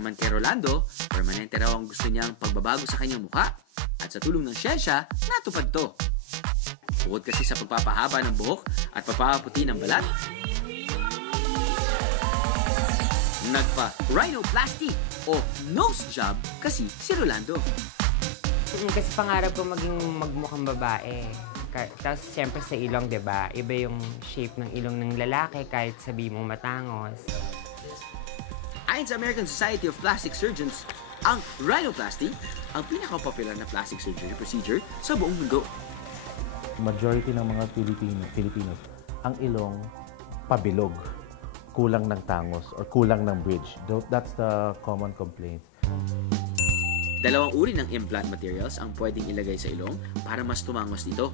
naman kay Rolando, permanente raw ang gusto niyang pagbabago sa kanyang mukha at sa tulong ng siyensya, natupad to. Bukod kasi sa pagpapahaba ng buhok at pagpapaputi ng balat, nagpa-rhinoplasty o nose job kasi si Rolando. Kasi pangarap ko maging magmukhang babae. Tapos siyempre sa ilong, 'di ba? Iba yung shape ng ilong ng lalaki kahit sabi mong matangos. Ayon sa American Society of Plastic Surgeons, ang rhinoplasty ang pinaka-popular na plastic surgery procedure sa buong mundo. majority ng mga Pilipino, Filipinos, ang ilong pabilog. Kulang ng tangos or kulang ng bridge. That's the common complaint. Dalawang uri ng implant materials ang pwedeng ilagay sa ilong para mas tumangos dito.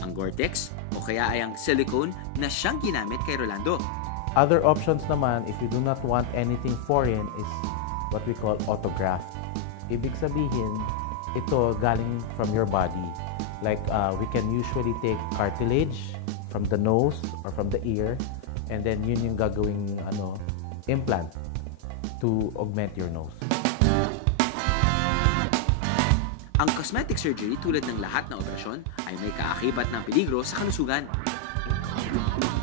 Ang Gore-Tex o kaya ay ang silicone na siyang ginamit kay Rolando. Other options naman, if you do not want anything foreign, is what we call autograft. Ibig sabihin, ito galing from your body. Like, uh, we can usually take cartilage from the nose or from the ear, and then yun yung gagawing ano, implant to augment your nose. Ang cosmetic surgery tulad ng lahat na operasyon ay may kaakibat ng peligro sa kalusugan.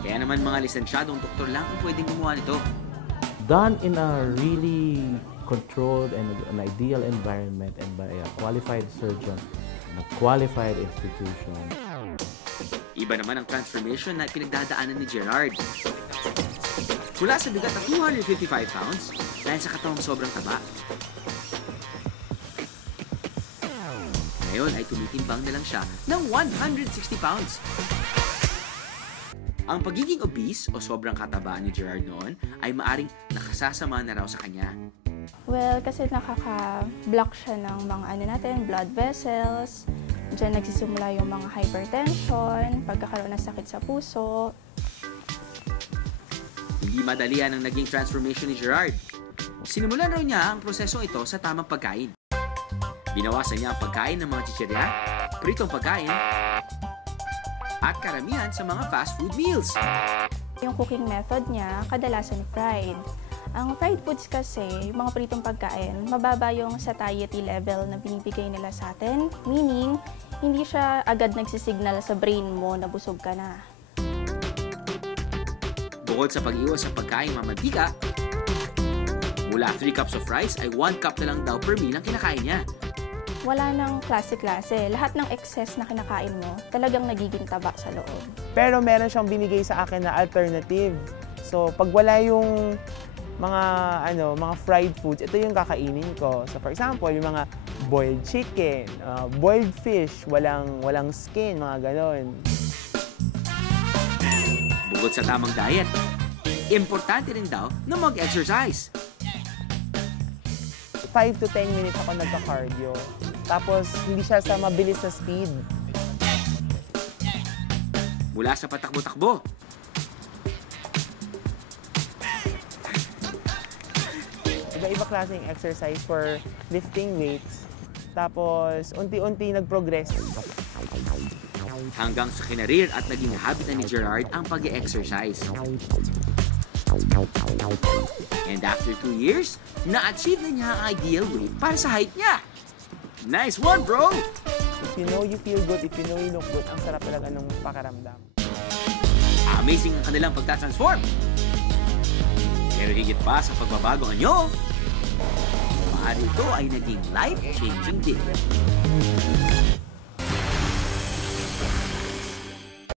Kaya naman mga lisensyadong doktor lang ang pwedeng gumawa nito. done in a really controlled and an ideal environment and by a qualified surgeon in a qualified institution. Iba naman ang transformation na pinagdadaanan ni Gerard. Mula sa bigat na 255 pounds dahil sa katawang sobrang taba. Ngayon ay tumitimbang na lang siya ng 160 pounds. Ang pagiging obese o sobrang katabaan ni Gerard noon ay maaring nakasasama na raw sa kanya. Well, kasi nakaka-block siya ng mga ano natin, blood vessels. Diyan nagsisimula yung mga hypertension, pagkakaroon ng sakit sa puso. Hindi madalian ang naging transformation ni Gerard. Sinimulan raw niya ang prosesong ito sa tamang pagkain. Binawasan niya ang pagkain ng mga chichirya, pritong pagkain, at karamihan sa mga fast food meals. Yung cooking method niya, kadalasan fried. Ang fried foods kasi, yung mga pritong pagkain, mababa yung satiety level na binibigay nila sa atin. Meaning, hindi siya agad nagsisignal sa brain mo na busog ka na. Bukod sa pag-iwas sa pagkain mamantika, mula 3 cups of rice ay 1 cup na lang daw per meal ang kinakain niya. Wala nang klase-klase. Lahat ng excess na kinakain mo, talagang nagiging taba sa loob. Pero meron siyang binigay sa akin na alternative. So, pag wala yung mga ano, mga fried foods, ito yung kakainin ko. So, for example, yung mga boiled chicken, uh, boiled fish, walang walang skin, mga ganon. Bukod sa tamang diet, importante rin daw na mag-exercise. 5 to 10 minutes ako nagka-cardio. Tapos, hindi siya sa mabilis na speed. Mula sa patakbo-takbo, Iba-iba klaseng exercise for lifting weights. Tapos, unti-unti nag-progress. hanggang sa kinarir at naging habit na ni Gerard ang pag exercise And after two years, na-achieve na niya ang ideal weight para sa height niya. Nice one, bro! If you know you feel good, if you know you look good, ang sarap talaga ng pakaramdam. Amazing ang kanilang pagta-transform. Pero higit pa sa pagbabago anyo, maaari ito ay naging life-changing din.